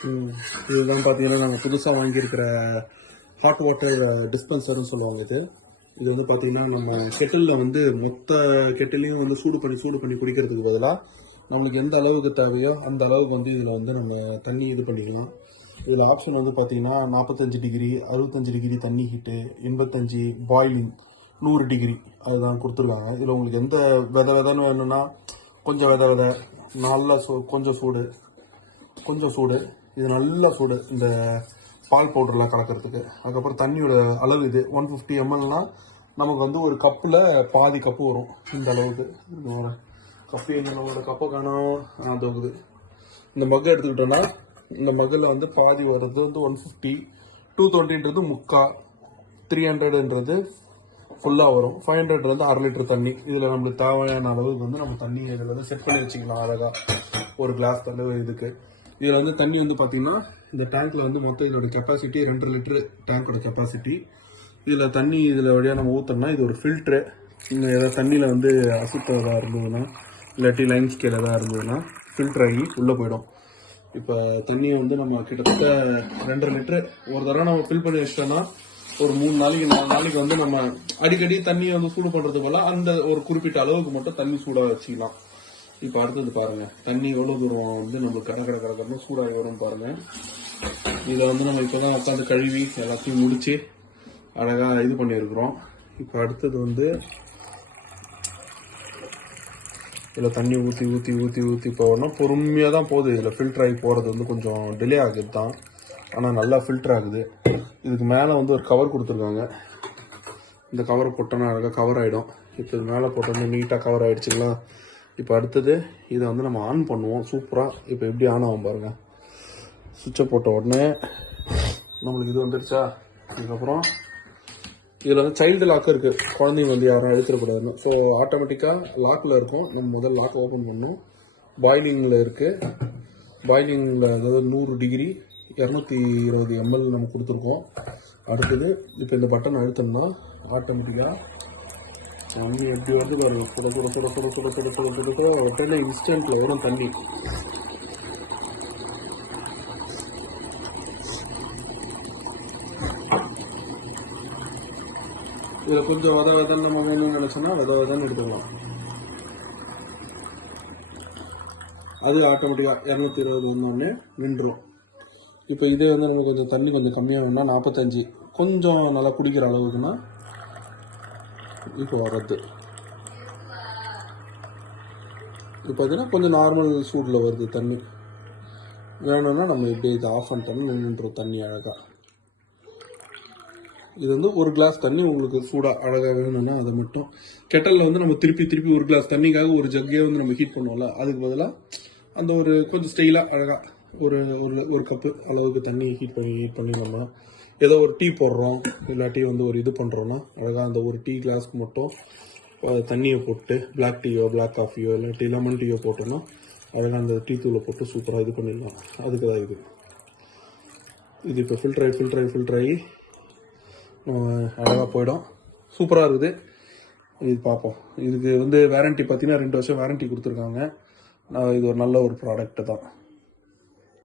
இதுதான் பார்த்தீங்கன்னா நாங்கள் புதுசாக வாங்கியிருக்கிற ஹாட் வாட்டர் டிஸ்பென்சர்னு சொல்லுவாங்க இது வந்து பார்த்தீங்கன்னா நம்ம கெட்டிலில் வந்து மொத்த கெட்டிலையும் வந்து சூடு பண்ணி குடிக்கிறதுக்கு பதிலாக நம்மளுக்கு எந்த அளவுக்கு தேவையோ அந்த அளவுக்கு வந்து இதில் வந்து நம்ம தண்ணி இது பண்ணிக்கலாம். இதில் ஆப்ஷன் வந்து பார்த்தீங்கன்னா 45 டிகிரி, 65 டிகிரி தண்ணி ஹீட்டு, 85 பாயிலிங், 100 டிகிரி அதுதான் கொடுத்துருக்காங்க. இதில் உங்களுக்கு எந்த விதன்னு வேணும்னா கொஞ்சம் விதை நல்லா கொஞ்சம் சூடு இது நல்லா சூடு இந்த பால் பவுடர்லாம் கலக்கிறதுக்கு. அதுக்கப்புறம் தண்ணியோட அளவு இது 150 mlனா நமக்கு வந்து ஒரு கப்பில் பாதி கப்பு வரும். இந்த அளவுக்கு ஒரு கப்பு எங்களோட கப்பை காணும் தோகுது. இந்த மக்கை எடுத்துக்கிட்டோன்னா இந்த மக்கில் வந்து பாதி வர்றது வந்து 150, 220ன்றது முக்கா, 300ன்றது ஃபுல்லாக வரும், 500 வந்து 1/2 லிட்டர் தண்ணி. இதில் நம்மளுக்கு தேவையான அளவுக்கு வந்து நம்ம தண்ணி இதில் வந்து செட் பண்ணி வச்சுக்கலாம் அழகாக ஒரு கிளாஸ் தண்ணி இதுக்கு. இதில் வந்து தண்ணி வந்து பார்த்தீங்கன்னா இந்த டேங்க்கில் வந்து மொத்தம் இதோட கெப்பாசிட்டி 2 லிட்டரு டேங்கோட கெப்பாசிட்டி. இதில் தண்ணி இதில் வழியாக நம்ம ஊற்றோம்னா இது ஒரு ஃபில்ட்ரு. இங்கே ஏதாவது தண்ணியில் வந்து அசுத்தம் எதாவது இருந்ததுன்னா இல்லாட்டி லைன் ஸ்கேல் எதாவது இருந்ததுன்னா ஃபில்டர் ஆகி உள்ளே போயிடும். இப்போ தண்ணியை வந்து நம்ம கிட்டத்தட்ட 2 லிட்டரு ஒரு தடவை நம்ம ஃபில் பண்ணி வச்சிட்டோம்னா ஒரு 3 நாளைக்கு 4 நாளைக்கு வந்து நம்ம அடிக்கடி தண்ணியை வந்து சூடு பண்ணுறது போல அந்த ஒரு குறிப்பிட்ட அளவுக்கு மட்டும் தண்ணி சூடாக வச்சுக்கலாம். இப்போ அடுத்தது பாருங்கள் தண்ணி எவ்வளோ தூரம் வந்து நம்மளுக்கு கடற்கரை சூடாகி வரும்னு பாருங்கள். இதை வந்து நம்ம இப்போ தான் உட்காந்து கழுவி எல்லாத்தையும் முடித்து அழகாக இது பண்ணியிருக்கிறோம். இப்போ அடுத்தது வந்து இதில் தண்ணி ஊற்றி போகணும். பொறுமையாக தான் போகுது. இதில் ஃபில்டர் ஆகி போகிறது வந்து கொஞ்சம் டிலே ஆகுது தான், ஆனால் நல்லா ஃபில்டர் ஆகுது. இதுக்கு மேலே வந்து ஒரு கவர் கொடுத்துருக்காங்க. இந்த கவரை போட்டோன்னா அழகாக கவர் ஆகிடும். இப்போ இது மேலே போட்டோன்னா நீட்டாக கவர் ஆகிடுச்சுங்களா. இப்போ அடுத்தது இதை வந்து நம்ம ஆன் பண்ணுவோம் சூப்பராக. இப்போ எப்படி ஆன் ஆகும் பாருங்கள். சுவிட்சை போட்ட உடனே நம்மளுக்கு இது வந்துடுச்சா. இதுக்கப்புறம் இதில் வந்து சைல்டு லாக்கு இருக்குது, குழந்தைங்க வந்து யாரும் எடுத்துடக்கூடாதுன்னு. ஸோ ஆட்டோமேட்டிக்காக லாக்கில் இருக்கும். நம்ம முதல்ல லாக் ஓப்பன் பண்ணணும். பாயிலிங்கில் இருக்குது. பாயிலிங்கில் அதாவது 100 டிகிரி 220 ml நம்ம கொடுத்துருக்கோம். அடுத்தது இப்போ இந்த பட்டன் அழுத்தோம்னா ஆட்டோமேட்டிக்காக தண்ணி எப்படி வந்து பாருங்கள். சுட உடனே இன்ஸ்டன்ட்டில் வரும் தண்ணி. இதில் கொஞ்சம் விதன்னு நம்ம வேணும்னு நினச்சோன்னா விதன்னு எடுத்துக்கலாம். அது ஆட்டோமேட்டிக்காக 220 வந்தோடனே நின்றுடும். இப்போ இதே வந்து நமக்கு கொஞ்சம் தண்ணி கொஞ்சம் கம்மியாகணும்னா 45 கொஞ்சம் நல்லா குடிக்கிற அளவுக்குன்னா இப்போ வர்றது. இப்போ பார்த்தீங்கன்னா கொஞ்சம் நார்மல் சூடில் வருது தண்ணி. வேணும்னா நம்ம இப்படி இதை ஆஃப் பண்ணிட்டோம்னா நின்றுடும் தண்ணி அழகாக. இது வந்து ஒரு கிளாஸ் தண்ணி உங்களுக்கு சூடாக அழகாக வேணும்னா அதை மட்டும் கெட்டலில் வந்து நம்ம திருப்பி ஒரு கிளாஸ் தண்ணிக்காக ஒரு ஜக்கே வந்து நம்ம ஹீட் பண்ணுவோம்ல, அதுக்கு பதிலாக அந்த ஒரு கொஞ்சம் ஸ்டைலாக அழகாக ஒரு கப்பு அளவுக்கு தண்ணி ஹீட் பண்ணி நம்ம ஏதோ ஒரு டீ போடுறோம் இல்லாட்டி வந்து ஒரு இது பண்ணுறோன்னா அழகாக அந்த ஒரு டீ கிளாஸ்க்கு மட்டும் தண்ணியை போட்டு பிளாக் டீயோ பிளாக் காஃபியோ இல்லாட்டி லெமன் டீயோ போட்டோன்னா அழகாக அந்த டீ தூளை போட்டு சூப்பராக இது பண்ணிடலாம். அதுக்கு தான் இது இப்போ ஃபில்டர் ஆகி அழகாக போயிடும். சூப்பராக இருக்குது. இது பார்ப்போம். இதுக்கு வந்து வாரண்ட்டி பார்த்தீங்கன்னா 2 வருஷம் வாரண்ட்டி கொடுத்துருக்காங்க. இது ஒரு நல்ல ஒரு ப்ராடக்ட்டு தான்.